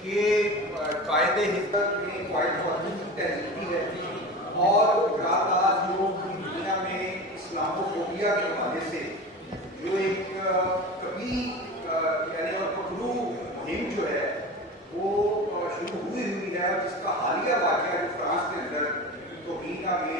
कि कायदे हिजरत में वाइट फॉर्मेशन तहजीबी है और रात आज लोग पूरी दुनिया में इस्लामोफोबिया के हवाले से जो एक कभी यानी और पकड़ू मुहिम जो है वो शुरू हुई है, जिसका हालिया वाक़या जो फ्रांस के अंदर तोहीना में